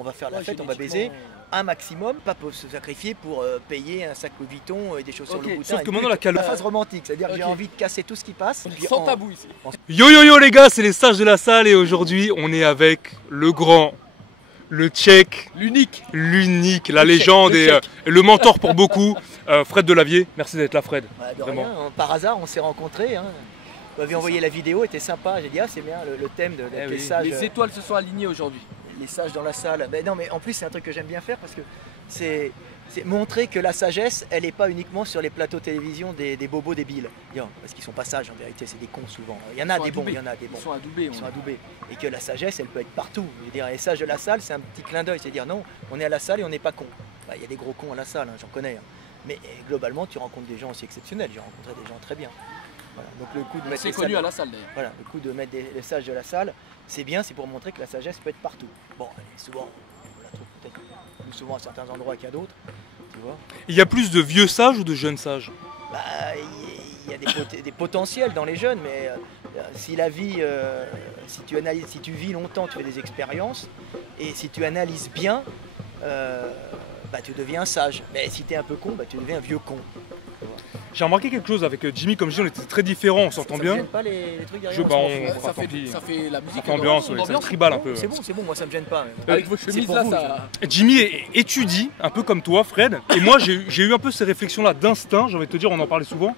on va faire la fête, on va baiser un maximum, pas pour se sacrifier pour payer un sac Louis Vuitton et des chaussures Louboutin. Sauf que maintenant la phase romantique, c'est-à-dire que j'ai envie de casser tout ce qui passe. Sans tabou ici. Yo yo yo les gars, c'est les sages de la salle et aujourd'hui on est avec le grand, le tchèque, l'unique, la légende et le mentor pour beaucoup, Fred Delavier. Merci d'être là Fred. Bah, vraiment. Rien, par hasard on s'est rencontrés. Hein. Vous m'avez envoyé la vidéo, était sympa. J'ai dit ah c'est bien le thème de les sages. Les étoiles se sont alignées aujourd'hui. Les sages dans la salle. Mais non mais en plus c'est un truc que j'aime bien faire parce que c'est montrer que la sagesse, elle n'est pas uniquement sur les plateaux télévision des bobos débiles. Parce qu'ils sont pas sages en vérité, c'est des cons souvent. Il y en a des bons, il y en a des bons. Ils sont adoubés. Ils sont adoubés. Et que la sagesse, elle peut être partout. Je veux dire, les sages de la salle, c'est un petit clin d'œil. C'est dire non, on est à la salle et on n'est pas con. Il y a des gros cons à la salle, hein, j'en connais. Hein. Mais globalement, tu rencontres des gens aussi exceptionnels. J'ai rencontré des gens très bien. Voilà. Donc le coup de mettre c'est connu à la salle d'ailleurs. Voilà, le coup de mettre les sages de la salle, c'est bien, c'est pour montrer que la sagesse peut être partout. Bon, souvent, on la trouve peut-être plus souvent à certains endroits qu'à d'autres. Il y a plus de vieux sages ou de jeunes sages? Il y a des potentiels dans les jeunes, mais si la vie, si tu vis longtemps, tu fais des expériences, et si tu analyses bien, tu deviens sage. Mais si tu es un peu con, tu deviens un vieux con. J'ai remarqué quelque chose avec Jimmy, comme je dis, on était très différents, on s'entend bien. Ça ne gêne pas les trucs derrière ça fait la musique. Ambiance, ça tribale un peu. C'est bon, moi ça me gêne pas. Avec vos chemises là, ça... Jimmy étudie, un peu comme toi, Fred, et moi j'ai eu un peu ces réflexions-là d'instinct, j'ai envie de te dire, on en parlait souvent.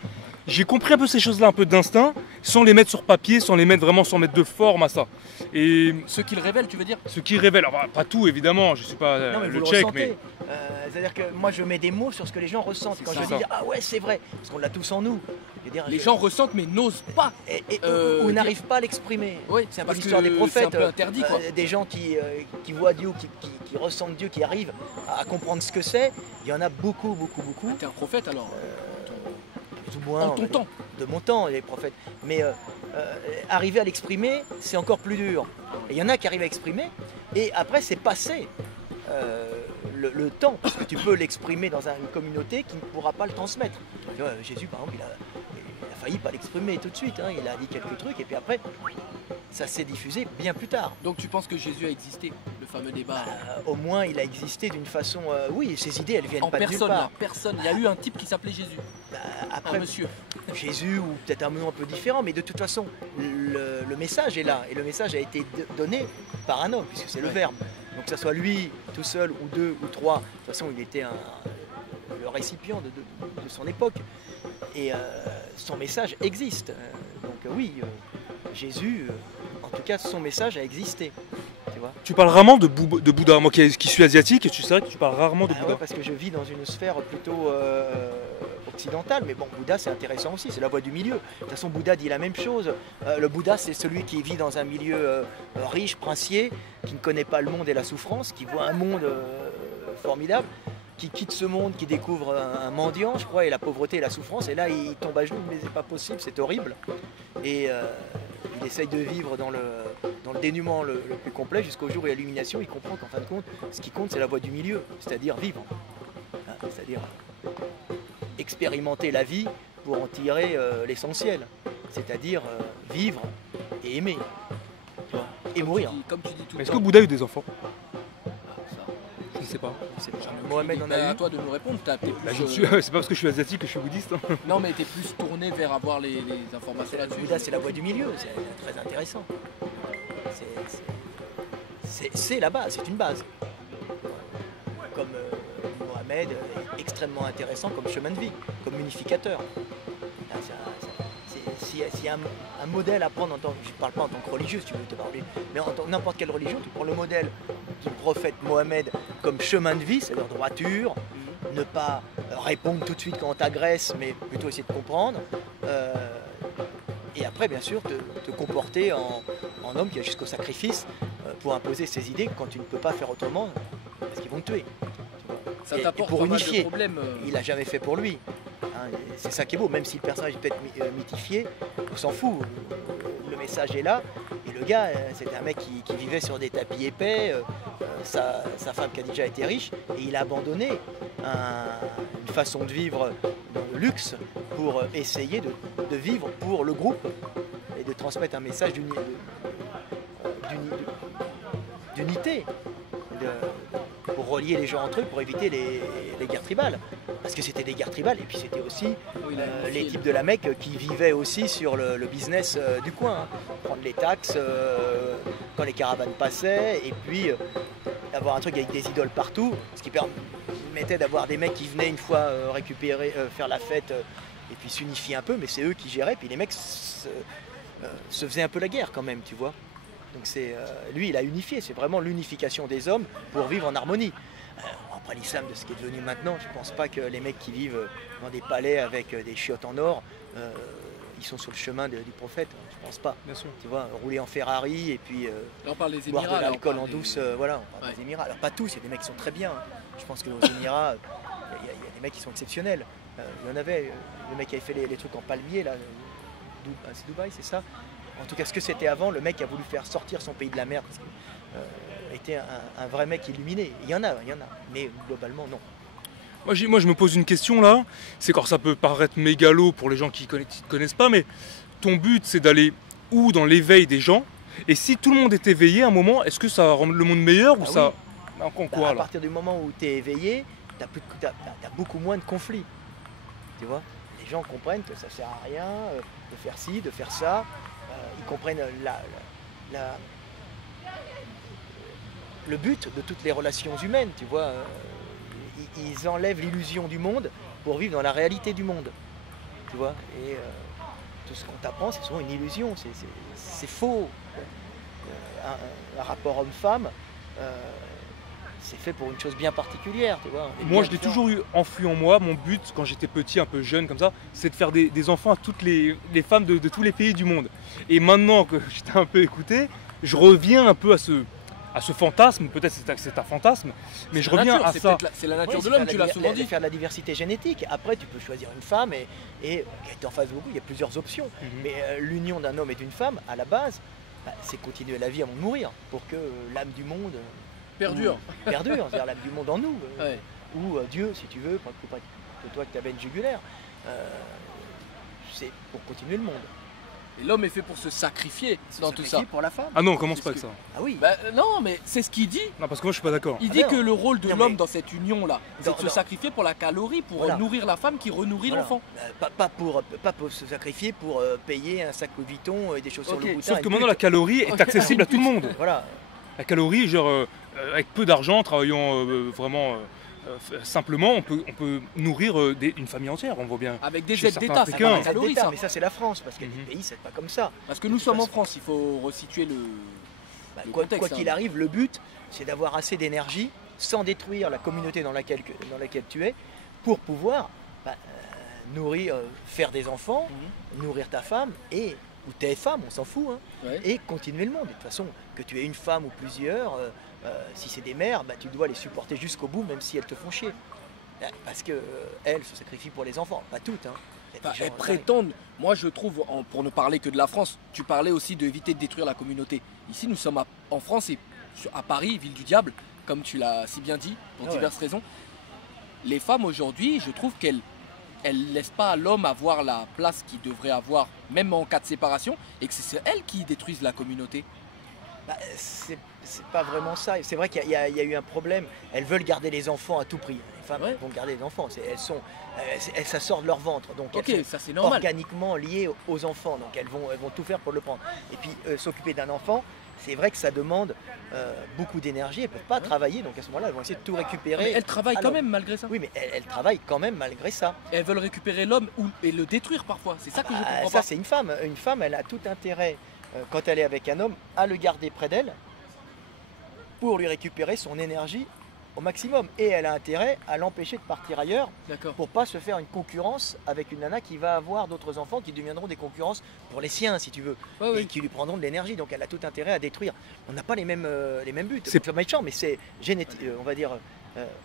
J'ai compris un peu ces choses-là, un peu d'instinct, sans les mettre sur papier, sans les mettre vraiment, sans mettre de forme à ça. Et ce qu'il révèle, tu veux dire? Ce qui révèle, enfin, pas tout évidemment, je suis pas le tchèque, mais... C'est-à-dire que moi je mets des mots sur ce que les gens ressentent. Quand je dis ah ouais c'est vrai, parce qu'on l'a tous en nous. Les gens ressentent mais n'osent pas. Ou n'arrivent pas à l'exprimer. Oui, c'est un peu l'histoire des prophètes. C'est un peu interdit quoi. Des gens qui voient Dieu, qui ressentent Dieu, qui arrivent à comprendre ce que c'est. Il y en a beaucoup. T'es un prophète alors plus ou moins. En ton temps. De mon temps, les prophètes. Mais arriver à l'exprimer, c'est encore plus dur. Et il y en a qui arrivent à exprimer, et après c'est passé. Le temps, parce que tu peux l'exprimer dans une communauté qui ne pourra pas le transmettre. Jésus, par exemple, il a failli pas l'exprimer tout de suite, hein. Il a dit quelques trucs, et puis après, ça s'est diffusé bien plus tard. Donc tu penses que Jésus a existé, le fameux débat au moins, il a existé d'une façon... oui, ses idées, elles viennent pas de nulle part. Personne, il y a eu un type qui s'appelait Jésus. Après, un monsieur. Jésus, ou peut-être un nom un peu différent, mais de toute façon, le message est là, et le message a été donné par un homme, puisque c'est le Verbe. Donc que ce soit lui tout seul, ou deux, ou trois, de toute façon il était le récipient de son époque. Et son message existe. Donc oui, Jésus, en tout cas son message a existé. Tu parles rarement de Bouddha, moi qui suis asiatique, c'est vrai que tu parles rarement de Bouddha. Ouais, parce que je vis dans une sphère plutôt occidentale, mais bon, Bouddha c'est intéressant aussi, c'est la voie du milieu. De toute façon, Bouddha dit la même chose. Le Bouddha, c'est celui qui vit dans un milieu riche, princier, qui ne connaît pas le monde et la souffrance, qui voit un monde formidable, qui quitte ce monde, qui découvre un mendiant, je crois, et la pauvreté et la souffrance, et là il tombe à genoux, mais c'est pas possible, c'est horrible. Et il essaye de vivre dans le dénuement le plus complet jusqu'au jour où il y a l'illumination. Il comprend qu'en fin de compte, ce qui compte, c'est la voie du milieu, c'est-à-dire vivre. C'est-à-dire expérimenter la vie pour en tirer l'essentiel, c'est-à-dire vivre et aimer, et mourir. Est-ce que Bouddha a eu des enfants? Je ne sais pas. Mohamed en a eu. À toi de me répondre. C'est pas parce que je suis asiatique que je suis bouddhiste. Hein. Non, mais t'es plus tourné vers avoir les informations là-dessus. Bouddha, c'est la voie du milieu, c'est très intéressant. C'est la base, c'est une base. Comme Mohamed est extrêmement intéressant comme chemin de vie, comme unificateur. S'il y a un modèle à prendre, je ne parle pas en tant que religieux, si tu veux te parler, mais en tant que n'importe quelle religion, tu prends le modèle du prophète Mohamed comme chemin de vie, c'est-à-dire droiture, ne pas répondre tout de suite quand on t'agresse, mais plutôt essayer de comprendre. Et après, bien sûr, te comporter en homme qui va jusqu'au sacrifice pour imposer ses idées quand tu ne peux pas faire autrement, parce qu'ils vont te tuer. Ça t'apporte pour unifier, problèmes. Il n'a jamais fait pour lui. C'est ça qui est beau, même si le personnage est peut-être mythifié, on s'en fout. Le message est là. Et le gars, c'était un mec qui vivait sur des tapis épais. Sa femme Khadija était riche et il a abandonné une façon de vivre dans le luxe pour essayer de vivre pour le groupe et de transmettre un message d'unité, pour relier les gens entre eux, pour éviter les guerres tribales. Parce que c'était des guerres tribales, et puis c'était aussi Oui, la les file. types de la Mecque qui vivaient aussi sur le business du coin. Hein. Prendre les taxes quand les caravanes passaient, et puis avoir un truc avec des idoles partout, ce qui permettait d'avoir des mecs qui venaient une fois récupérer, faire la fête, et puis s'unifier un peu, mais c'est eux qui géraient, puis les mecs se faisaient un peu la guerre quand même, tu vois. Donc lui, il a unifié, c'est vraiment l'unification des hommes pour vivre en harmonie. Après l'islam de ce qui est devenu maintenant, je pense pas que les mecs qui vivent dans des palais avec des chiottes en or, ils sont sur le chemin du prophète, je pense pas. Bien sûr. Tu vois, rouler en Ferrari et puis Là, on parle des boire Émirats. de là, on l'alcool parle en des- douce, voilà, on parle Ouais. des Émirats. Alors pas tous, il y a des mecs qui sont très bien. Hein. Je pense qu'aux Émirats, il y a des mecs qui sont exceptionnels. Il y en avait, le mec qui avait fait les trucs en palmier, là, c'est Dubaï, c'est ça. En tout cas, ce que c'était avant, le mec qui a voulu faire sortir son pays de la mer, parce que, était un vrai mec illuminé. Il y en a, mais globalement, non. Moi, je me pose une question là, c'est quand ça peut paraître mégalo pour les gens qui ne connaissent pas, mais ton but c'est d'aller où dans l'éveil des gens, et si tout le monde est éveillé à un moment, est-ce que ça rend le monde meilleur ou Ah ça... En Bah, quoi à là? partir du moment où tu es éveillé, tu as, beaucoup moins de conflits. Tu vois, les gens comprennent que ça sert à rien de faire ci, de faire ça. Ils comprennent le but de toutes les relations humaines, tu vois. Ils enlèvent l'illusion du monde pour vivre dans la réalité du monde. Tu vois, et tout ce qu'on t'apprend, c'est souvent une illusion, c'est faux. Un rapport homme-femme, c'est fait pour une chose bien particulière, tu vois. On est Moi, bien je l'ai différents. toujours eu enfui en moi. Mon but, quand j'étais petit, un peu jeune comme ça, c'est de faire des enfants à toutes les femmes de tous les pays du monde. Et maintenant que j'étais un peu écouté, je reviens un peu à ce fantasme. Peut-être c'est un fantasme, mais je La reviens nature, à c'est ça. peut-être c'est la Oui, nature c'est de l'homme, faire tu la l'as diver- souvent dit. faire de la diversité génétique. Après, tu peux choisir une femme et qui est en face de beaucoup. Il y a plusieurs options. Mhm. Mais l'union d'un homme et d'une femme, à la base, c'est continuer la vie avant de mourir pour que l'âme du monde Perdure. perdure, c'est-à-dire l'âme du monde en nous, Ouais. ou Dieu, si tu veux, pas que toi que ta veine jugulaire. C'est pour continuer le monde. Et l'homme est fait pour se sacrifier dans tout ça. Sacrifier pour la femme. Ah non, on commence C'est pas ce avec ça. Ah oui. Bah, non, mais c'est ce qu'il dit. Non, parce que moi, je suis pas d'accord. Il Ah dit non. que le rôle de Non, l'homme mais- dans cette union-là, c'est Dans- de se dans- sacrifier pour la calorie, pour Voilà. nourrir la femme qui renourrit Voilà. l'enfant. Pas pour se sacrifier pour payer un sac Louis Vuitton et des chaussures Ok, Louboutin. Sauf et que une maintenant, pute. la calorie est Ok. accessible à tout le monde. Voilà. La calorie, genre, avec peu d'argent, travaillant vraiment simplement, on peut nourrir une famille entière. On voit bien. Avec des Chez aides certains d'État, c'est Africains. pas Ah, la mais calorie d'État, ça. mais ça c'est la France, parce que Mhm. les pays c'est pas comme ça. Parce que nous toute sommes en façon. France, il faut resituer le. Bah, Le quoi contexte, qu'il hein. arrive, le but c'est d'avoir assez d'énergie sans détruire la communauté dans laquelle tu es pour pouvoir nourrir, faire des enfants, nourrir ta femme et ou tes femmes, on s'en fout, hein, Ouais. et continuer le monde. Et de toute façon, que tu aies une femme ou plusieurs, si c'est des mères, tu dois les supporter jusqu'au bout, même si elles te font chier. Parce que elles se sacrifient pour les enfants, pas toutes. Hein. Il y a des Enfin, gens, elles prétendent, moi je trouve, pour ne parler que de la France, tu parlais aussi d'éviter de détruire la communauté. Ici nous sommes en France et à Paris, ville du diable, comme tu l'as si bien dit, pour Ah ouais. diverses raisons. Les femmes aujourd'hui, je trouve qu'elles ne laissent pas à l'homme avoir la place qu'il devrait avoir, même en cas de séparation, et que c'est elles qui détruisent la communauté. C'est pas vraiment ça. C'est vrai qu'il y a eu un problème. Elles veulent garder les enfants à tout prix. Les femmes Ouais. vont garder les enfants. Ça sort de leur ventre. Donc Ok, elles sont ça c'est normal. organiquement liées aux enfants. Donc elles vont tout faire pour le prendre. Et puis s'occuper d'un enfant, c'est vrai que ça demande beaucoup d'énergie. Elles ne peuvent pas Ouais. travailler. Donc à ce moment-là, elles vont essayer de tout Mais récupérer. elles travaillent quand Alors, même malgré ça. Oui, mais elles travaillent quand même malgré ça. Elles veulent récupérer l'homme et le détruire parfois. C'est ça que je Ah, comprends ça, pas. c'est une femme. Une femme, elle a tout intérêt, quand elle est avec un homme, à le garder près d'elle pour lui récupérer son énergie au maximum. Et elle a intérêt à l'empêcher de partir ailleurs D'accord. pour pas se faire une concurrence avec une nana qui va avoir d'autres enfants qui deviendront des concurrences pour les siens, si tu veux, Ouais, et ouais. qui lui prendront de l'énergie. Donc elle a tout intérêt à détruire. On n'a pas les mêmes buts. C'est- C'est méchant, mais c'est génétique. On va dire,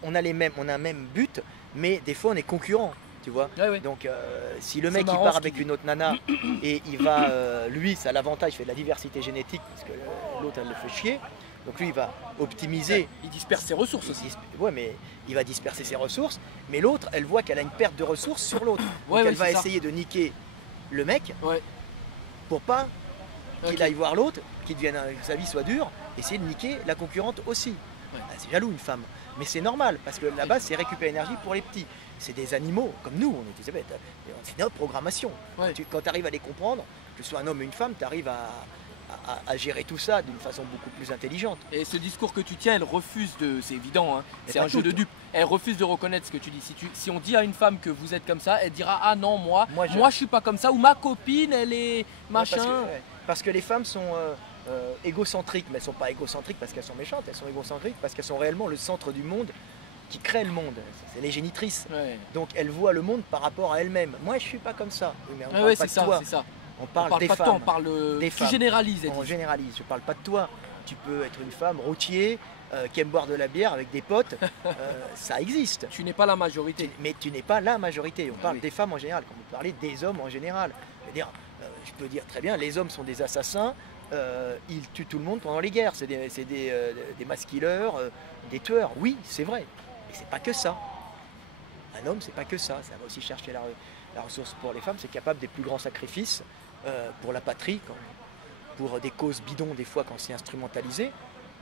on a un même but, mais des fois on est concurrents. Tu vois. Ouais, ouais. Donc si le C'est mec il marrant part ce avec qu'il une autre nana et il va, lui ça a l'avantage, il fait de la diversité génétique parce que l'autre elle le fait chier. Donc lui il va optimiser. Il disperse ses ressources aussi. Ouais, mais il va disperser ses ressources. Mais l'autre elle voit qu'elle a une perte de ressources sur l'autre. Donc Ouais, ouais, elle va c'est ça. essayer de niquer le mec Ouais. pour pas qu'il Ok. aille voir l'autre, qu'il devienne, que sa vie soit dure, essayer de niquer la concurrente aussi. C'est jaloux une femme. Mais c'est normal, parce que là-bas, c'est récupérer l'énergie pour les petits. C'est des animaux, comme nous, on est des bêtes. C'est notre programmation. Ouais. Quand tu arrives à les comprendre, que ce soit un homme ou une femme, tu arrives à gérer tout ça d'une façon beaucoup plus intelligente. Et ce discours que tu tiens, elle refuse de. C'est évident, hein, Mais c'est pas un jeu de toutes. dupe. Elle refuse de reconnaître ce que tu dis. Si on dit à une femme que vous êtes comme ça, elle dira ah non, moi je suis pas comme ça, ou ma copine, elle est machin. Parce que les femmes sont égocentriques, mais elles ne sont pas égocentriques parce qu'elles sont méchantes, elles sont égocentriques parce qu'elles sont réellement le centre du monde qui crée le monde. C'est les génitrices. Ouais. Donc elles voient le monde par rapport à elles-mêmes. Moi, je suis pas comme ça. Oui, mais on Ah parle ouais, pas c'est de ça, toi. c'est ça. On On parle, parle des pas de femmes. toi, on parle. Des Tu femmes. généralises, elle On dit. généralise. Je parle pas de toi. Tu peux être une femme routier qui aime boire de la bière avec des potes. Ça existe. Tu n'es pas la majorité. Mais tu n'es pas la majorité. On Ah parle oui. des femmes en général. Quand vous parlez des hommes en général, je peux dire très bien, les hommes sont des assassins. Ils tuent tout le monde pendant les guerres. C'est des mass killers, des tueurs. Oui, c'est vrai. Mais c'est pas que ça. Un homme, c'est pas que ça. Ça va aussi chercher la ressource pour les femmes. C'est capable des plus grands sacrifices pour la patrie, pour des causes bidons des fois quand c'est instrumentalisé,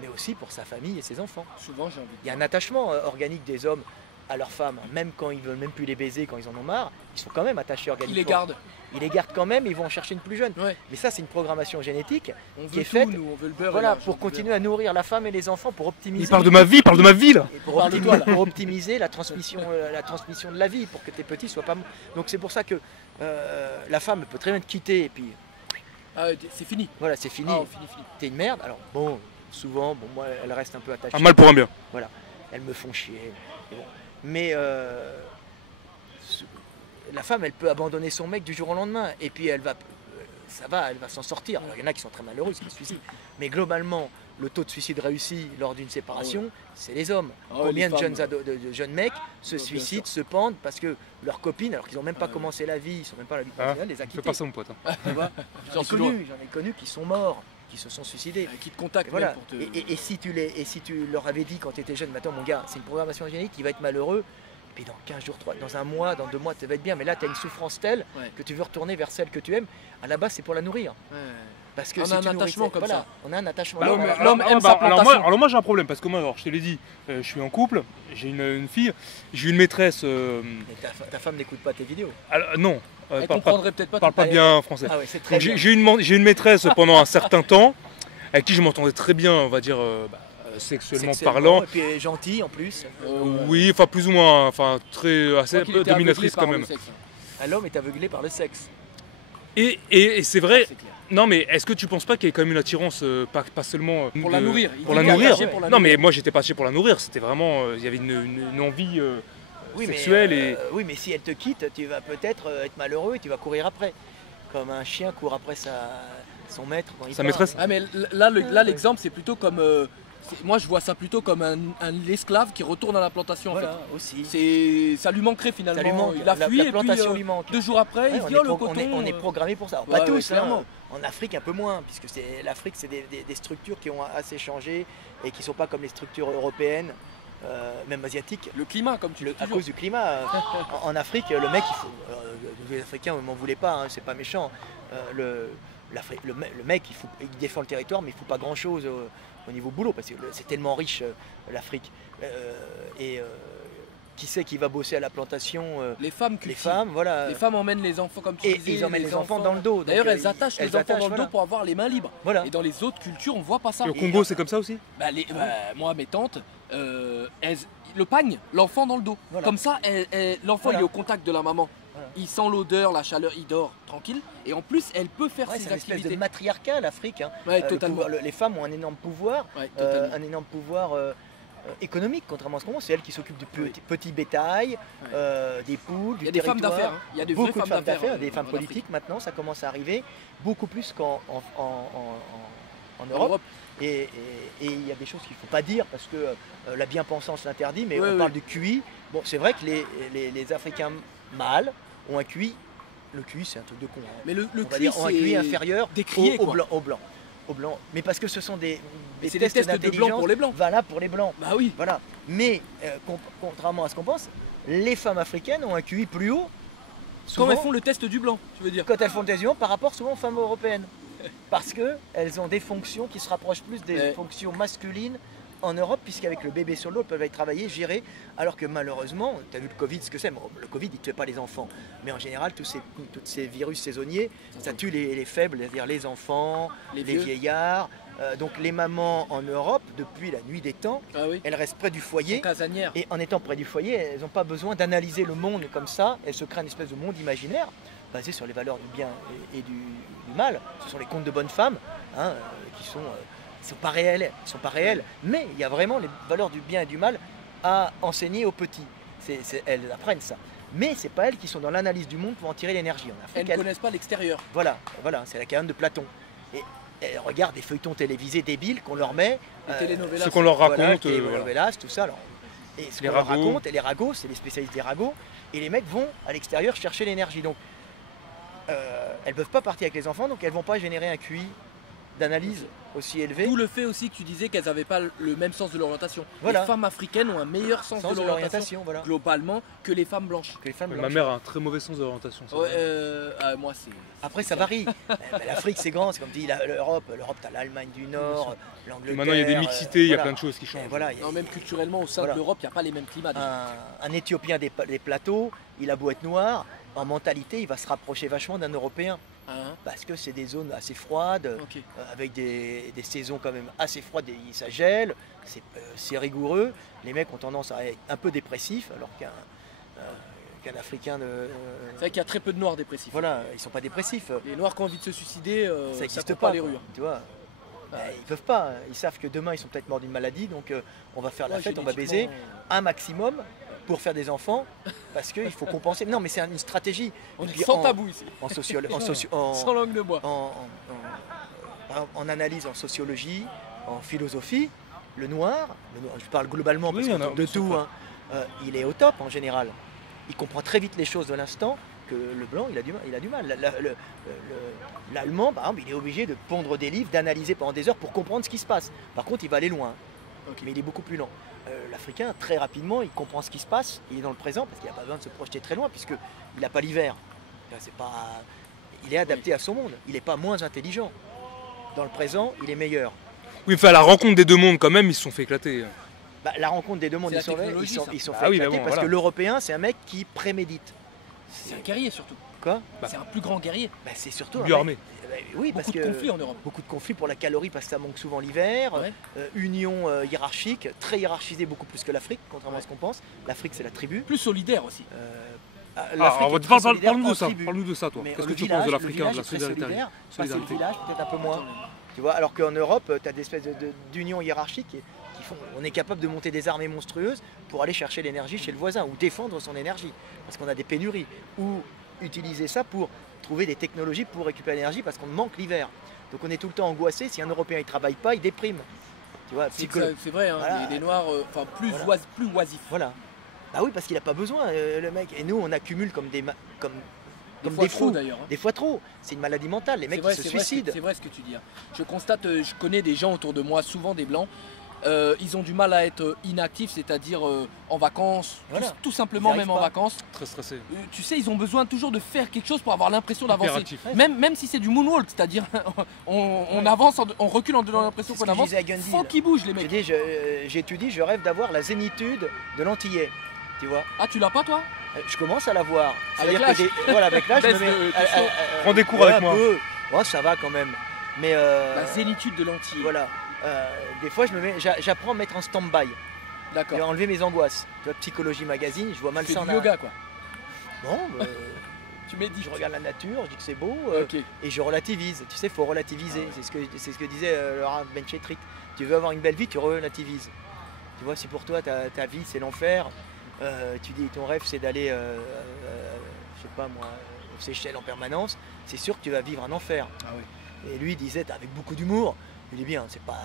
mais aussi pour sa famille et ses enfants. Souvent, j'ai envie de Il y a dire. un attachement organique des hommes à leurs femmes, même quand ils veulent même plus les baiser, quand ils en ont marre, ils sont quand même attachés Ils organiquement. les gardent. Ils les gardent quand même, ils vont en chercher une plus jeune. Ouais. Mais ça, c'est une programmation génétique On qui veut est tout, faite, nous, on veut le beurre. et voilà, l'argent, pour on veut le continuer à nourrir la femme et les enfants, pour optimiser. Il parle de ma vie, parle de ma vie là. Et pour, Parle de toi, là. pour optimiser la transmission de la vie, pour que tes petits soient pas. Donc c'est pour ça que la femme peut très bien te quitter et puis beurre. Ah, c'est fini. voilà, c'est fini. Ah, fini. T'es une merde. Alors bon, souvent, bon, moi, elle reste un peu attachée. Un mal pour un bien. Elles me font chier. Et bon. Mais la femme, elle peut abandonner son mec du jour au lendemain. Et puis elle va s'en sortir. Alors, il y en a qui sont très malheureuses, qui se suicident. Mais globalement, le taux de suicide réussi lors d'une séparation, c'est les hommes. Ah ouais, Combien les de femmes, de jeunes mecs se Ouais, bien suicident, sûr. se pendent parce que leurs copines, alors qu'ils n'ont même pas Ah ouais. commencé la vie, ils sont même pas à la vie Ah, professionnelle, les a Fais quittés. pas ça mon pote. Hein. Tu vois J'en ai J'en suis connu qui sont morts, qui se sont suicidés. Qui te contacte Et voilà. même pour te. Et si tu leur avais dit quand tu étais jeune, mais attends mon gars, c'est une programmation génétique, il va être malheureux, puis dans 15 jours, dans un mois, dans 2 mois, tu vas être bien, mais là tu as une souffrance telle Ouais. que tu veux retourner vers celle que tu aimes. À la base, c'est pour la nourrir. Ouais. Parce que On si a un tu nourris- attachement comme voilà, ça. on a un attachement. Bah, L'homme- mais- l'homme- l'homme aime sa alors plantation. moi j'ai un problème parce que moi alors je te l'ai dit, je suis en couple, j'ai une fille, j'ai une maîtresse. Mais ta femme n'écoute pas tes vidéos. Alors, non, Elle parle comprendrait peut-être pas. pas tout. bien français. Ah ouais, c'est très Donc bien. j'ai une maîtresse pendant un certain temps avec qui je m'entendais très bien, on va dire sexuellement parlant. Et puis elle est gentille en plus. Oui, enfin plus ou moins, enfin très assez Qu'il était dominatrice aveuglé quand par même. le sexe, hein. L'homme est aveuglé par le sexe. Et c'est vrai. C'est clair. Non mais est-ce que tu penses pas qu'il y a quand même une attirance pas seulement Pour la nourrir. Il pour dit la qu'il est nourrir. attaché pour la Non mais nourrir. moi j'étais pas attaché pour la nourrir, c'était vraiment il y avait une envie sexuelle et oui, mais si elle te quitte, tu vas peut-être être malheureux et tu vas courir après. Comme un chien court après son maître quand il Sa part. maîtresse. Ah mais là l'exemple c'est plutôt comme moi je vois ça plutôt comme un esclave qui retourne à la plantation en Voilà, aussi. fait. Ça lui manquerait finalement. Ça lui manque. Il a La fui et puis plantation lui manque. 2 jours après Ouais, il se on, dit est oh le pro- coton. on est programmé pour ça. Alors, Ouais, pas ouais, tous, clairement. En Afrique un peu moins, puisque l'Afrique c'est des structures qui ont assez changé et qui ne sont pas comme les structures européennes, même asiatiques. Le climat comme tu le dis À toujours. cause du climat, en Afrique, le mec, il faut, les Africains ne m'en voulaient pas, hein, c'est pas méchant. Le mec, il défend le territoire, mais il ne faut pas grand-chose au niveau boulot, parce que c'est tellement riche l'Afrique. Qui c'est qui va bosser à la plantation Les femmes Les cultivent. femmes, voilà. Les femmes emmènent les enfants comme tu Et disais. ils emmènent les enfants dans le dos. Donc, D'ailleurs elles attachent les enfants dans le voilà. dos pour avoir les mains libres. Voilà. Et dans les autres cultures on voit pas ça. Et au Congo c'est comme ça aussi. Moi, mes tantes, le pagne, l'enfant dans le dos. Voilà. Comme ça, l'enfant Voilà. il est au contact de la maman. Voilà. Il sent l'odeur, la chaleur, il dort tranquille. Et en plus, elle peut faire Ouais, ses c'est une espèce activités. de matriarcat l'Afrique. Hein. Ouais, Le totalement. pouvoir- les femmes ont un énorme pouvoir, Ouais, totalement. un énorme pouvoir économique, contrairement à ce qu'on pense. C'est elles qui s'occupent du petit bétail, des poules, Il y du a des femmes territoire. d'affaires. Hein. Il y a des vraies Beaucoup de femmes femmes d'affaires, d'affaires. des femmes en politiques maintenant, ça commence à arriver, beaucoup plus qu'en Afrique. Europe. Et il y a des choses qu'il ne faut pas dire parce que la bien-pensance l'interdit, mais Ouais, on ouais. parle du QI. Bon, c'est vrai que les Africains mâles ont un QI. Le QI, c'est un truc de con. Hein. Mais le On va QI, dire ont un QI c'est inférieur décrié, au quoi. blanc. Au blanc. Mais parce que ce sont des c'est des tests de blanc d'intelligence pour les blancs. valables pour les blancs. Bah oui. Voilà. Mais contrairement à ce qu'on pense, les femmes africaines ont un QI plus haut. Quand souvent, elles font le test du blanc, tu veux dire. quand elles font des unions par rapport souvent aux femmes européennes. Parce qu'elles ont des fonctions qui se rapprochent plus des Ouais. fonctions masculines en Europe, puisqu'avec le bébé sur le dos, ils peuvent aller travailler, gérer, alors que malheureusement, tu as vu le Covid, ce que c'est. Bon, le Covid, il ne tue pas les enfants. Mais en général, tous ces virus saisonniers, ça tue les faibles, c'est-à-dire les enfants, les vieillards. Donc les mamans en Europe, depuis la nuit des temps, elles restent près du foyer. Casanières. Et en étant près du foyer, elles n'ont pas besoin d'analyser le monde comme ça. Elles se créent une espèce de monde imaginaire, basé sur les valeurs du bien et du mal. Ce sont les contes de bonnes femmes, hein, qui sont... Ils ne sont pas réels, mais il y a vraiment les valeurs du bien et du mal à enseigner aux petits. Elles apprennent ça. Mais ce n'est pas elles qui sont dans l'analyse du monde pour en tirer l'énergie. Elles ne connaissent pas l'extérieur. Voilà, c'est la caverne de Platon. Et elles regardent des feuilletons télévisés débiles qu'on leur met. Ce qu'on leur raconte. Les telenovelas, tout ça. Alors, et ce qu'on leur raconte, et les ragots, c'est les spécialistes des ragots. Et les mecs vont à l'extérieur chercher l'énergie. Donc, elles ne peuvent pas partir avec les enfants, donc elles ne vont pas générer un QI d'analyse aussi élevé. D'où le fait aussi que tu disais qu'elles n'avaient pas le même sens de l'orientation. Voilà. Les femmes africaines ont un meilleur sens de l'orientation voilà. globalement que les femmes blanches. Ma mère a un très mauvais sens de l'orientation. Moi c'est... Après ça varie. L'Afrique c'est grand, c'est comme tu dis l'Europe, tu as l'Allemagne du Nord, l'Angleterre. Maintenant il y a des mixités, il y a plein de choses qui changent. Non, même culturellement au sein de l'Europe, il n'y a pas les mêmes climats. Un Éthiopien des plateaux, il a beau être noir, en mentalité il va se rapprocher vachement d'un Européen. Parce que c'est des zones assez froides, avec des saisons quand même assez froides, ça gèle, c'est rigoureux. Les mecs ont tendance à être un peu dépressifs, alors qu'un Africain c'est vrai qu'il y a très peu de noirs dépressifs. Voilà, ils sont pas dépressifs. Les noirs qui ont envie de se suicider, ça n'existe pas pas les rues. Tu vois. Ils peuvent pas, ils savent que demain ils sont peut-être morts d'une maladie, donc on va faire la fête, on va baiser un maximum pour faire des enfants, parce qu'il faut compenser. Non mais c'est une stratégie. On est sans tabou ici. Sans langue de bois. En analyse, en sociologie, en philosophie, le noir, je parle globalement parce de tout, hein, il est au top en général. Il comprend très vite les choses de l'instant, que le blanc il a du mal. L'allemand, par exemple, il est obligé de pondre des livres, d'analyser pendant des heures pour comprendre ce qui se passe. Par contre, il va aller loin, mais il est beaucoup plus lent. L'Africain, très rapidement, il comprend ce qui se passe, il est dans le présent, parce qu'il n'a pas besoin de se projeter très loin, puisqu'il n'a pas l'hiver. Il est adapté à son monde, il n'est pas moins intelligent. Dans le présent, il est meilleur. Oui, enfin, à la rencontre des deux mondes, quand même, ils se sont fait éclater. La rencontre des deux mondes, ils sont fait éclater, parce que l'Européen, c'est un mec qui prémédite. C'est un guerrier surtout. Quoi ? C'est un plus grand guerrier. C'est surtout mieux armé. Oui, beaucoup de conflits en Europe. Beaucoup de conflits pour la calorie parce que ça manque souvent l'hiver. Union hiérarchique, très hiérarchisée, beaucoup plus que l'Afrique, contrairement à ce qu'on pense. L'Afrique, c'est la tribu. Plus solidaire aussi. Parle-nous de ça, toi. Qu'est-ce que tu penses de l'Africain, de la solidarité? Le village, peut-être un peu moins. Tu vois, alors qu'en Europe, tu as des espèces d'unions hiérarchiques qui font. On est capable de monter des armées monstrueuses pour aller chercher l'énergie chez le voisin ou défendre son énergie. Parce qu'on a des pénuries. Ou utiliser ça pour trouver des technologies pour récupérer l'énergie parce qu'on manque l'hiver. Donc on est tout le temps angoissé. Si un Européen ne travaille pas, il déprime. Tu vois, c'est vrai, hein, voilà. Les Noirs plus oisifs. Voilà. Bah oui, parce qu'il n'a pas besoin, le mec. Et nous, on accumule comme des fous. D'ailleurs. Des fois trop. C'est une maladie mentale. Les mecs qui se suicident. C'est vrai ce que tu dis. Je constate, je connais des gens autour de moi, souvent des blancs. Ils ont du mal à être inactifs, c'est-à-dire en vacances, tout simplement même en vacances. Très stressés. Tu sais, ils ont besoin toujours de faire quelque chose pour avoir l'impression d'avancer. Même si c'est du moonwalk, c'est-à-dire on avance, on recule en donnant l'impression qu'on avance. Faut qu'ils bougent les mecs. J'étudie, je rêve d'avoir la zénitude de l'antillais. Tu vois. Ah, tu l'as pas toi? Je commence à l'avoir. Avec l'âge. Avec l'âge, je me mets. Prends des cours avec moi. Ouais, ça va quand même. Mais la zénitude de l'antillais. Voilà. Des fois, j'apprends à me mettre en stand-by. D'accord. Et à enlever mes angoisses. Tu vois, Psychologie Magazine, je vois mal ça en yoga quoi. Non, tu médites. Je regarde la nature, je dis que c'est beau, okay. Et je relativise. Tu sais, il faut relativiser. C'est ce que disait Laura Benchetrit. Tu veux avoir une belle vie, tu relativises. Tu vois, si pour toi ta vie c'est l'enfer, tu dis ton rêve c'est d'aller, je sais pas moi, aux Seychelles en permanence, c'est sûr que tu vas vivre un enfer. Ah oui. Et lui il disait avec beaucoup d'humour. Il est bien, c'est pas.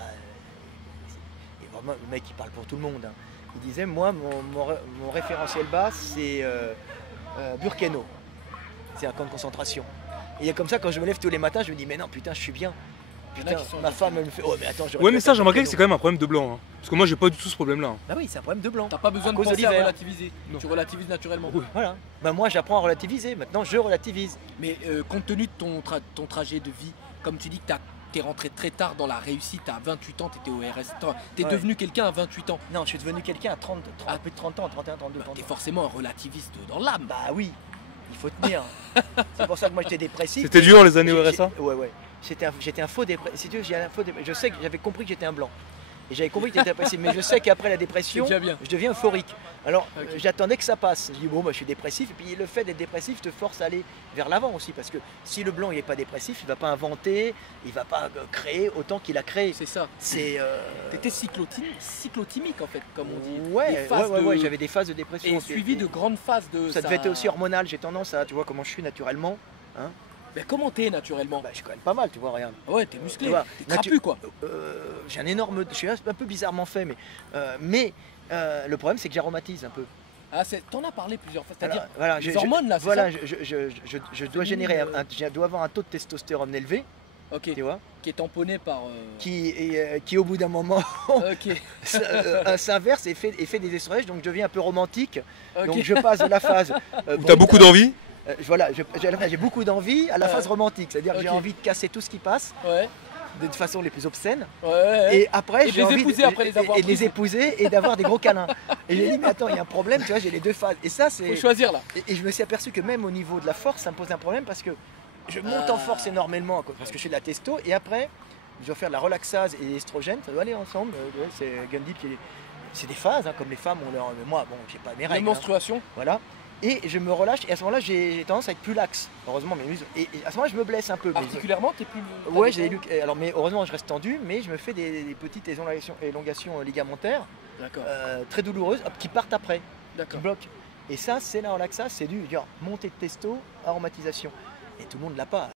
Vraiment, le mec il parle pour tout le monde. Hein. Il disait moi mon référentiel bas c'est Burkeno. C'est un camp de concentration. Et comme ça quand je me lève tous les matins, je me dis mais non putain je suis bien. Putain, ma femme elle me fait oh mais attends je. Ouais mais ça j'ai remarqué que c'est quand même un problème de blanc. Hein. Parce que moi j'ai pas du tout ce problème là. Hein. Bah oui c'est un problème de blanc. T'as pas besoin de penser à relativiser. Non. Tu relativises naturellement. Oui. Voilà. Bah moi j'apprends à relativiser. Maintenant je relativise. Mais compte tenu de ton trajet de vie, comme tu dis que tu as t'es rentré très tard dans la réussite à 28 ans, t'étais au RS. T'es Ouais. devenu quelqu'un à 28 ans. Non, je suis devenu quelqu'un à 30, Ah. plus de 30 ans, 31, 32, Bah, 30 t'es ans. forcément un relativiste dans l'âme. Bah oui, il faut tenir. C'est pour ça que moi j'étais dépressif. C'était dur les années au J'ai- RSA? Ouais, ouais. J'étais un faux dépressif. Si tu veux, je sais que j'avais compris que j'étais un blanc. Et j'avais compris que j'étais dépressif. Mais je sais qu'après la dépression, C'est déjà bien. je deviens euphorique. Alors, Ok. j'attendais que ça passe. Je dis, bon, bah, je suis dépressif. Et puis le fait d'être dépressif te force à aller vers l'avant aussi. Parce que si le blanc il n'est pas dépressif, il ne va pas inventer, il ne va pas créer autant qu'il a créé. C'est ça. C'est. T'étais cyclotimique en fait, comme on dit. Ouais, Des phases ouais, de- j'avais des phases de dépression. Et suivi de grandes phases de. Ça devait être aussi hormonal. J'ai tendance à, tu vois comment je suis naturellement. Mais comment t'es naturellement? Bah, je suis quand même pas mal, tu vois, regarde. Ouais, t'es musclé, Tu vois, t'es là, trapu quoi. J'ai un énorme. Je suis un peu bizarrement fait, mais le problème c'est que j'aromatise un peu. Ah, t'en as parlé plusieurs fois. C'est-à-dire Voilà, les hormones là, c'est voilà, ça? je dois générer, je dois avoir un taux de testostérone élevé, Ok. tu vois, Qui est tamponné par. qui au bout d'un moment Ok. s'inverse et fait des estrogènes, donc je deviens un peu romantique. Ok. Donc je passe de la phase. T'as beaucoup d'envie? Voilà, j'ai beaucoup d'envie à la phase romantique, c'est-à-dire que j'ai Ok. envie de casser tout ce qui passe Ouais. de façon les plus obscènes. Ouais. Et après, Et de j'ai les envie épouser après les avoir et de les prises. épouser et d'avoir des gros câlins. Et j'ai dit, mais attends, il y a un problème, tu vois, j'ai les deux phases. Et ça, Faut c'est. choisir là. Et je me suis aperçu que même au niveau de la force, ça me pose un problème parce que je monte en force énormément parce que je fais de la testo et après, je dois faire de la relaxase et l'estrogène, ça doit aller ensemble. C'est Gandhi qui est. C'est des phases, hein, comme les femmes ont leur. Moi, bon, j'ai pas mes Les règles. hein. menstruations. Voilà. Et je me relâche et à ce moment-là, j'ai tendance à être plus lax. Heureusement, mes muscles. Et à ce moment-là, je me blesse un peu. mais je- Particulièrement, t'es plus. Ouais, j'ai des alors mais heureusement je reste tendu, mais je me fais des petites élongations ligamentaires D'accord. très douloureuses hop, qui partent après, qui D'accord. bloquent. Et ça, c'est la relaxation, c'est du genre montée de testo, aromatisation. Et tout le monde l'a pas.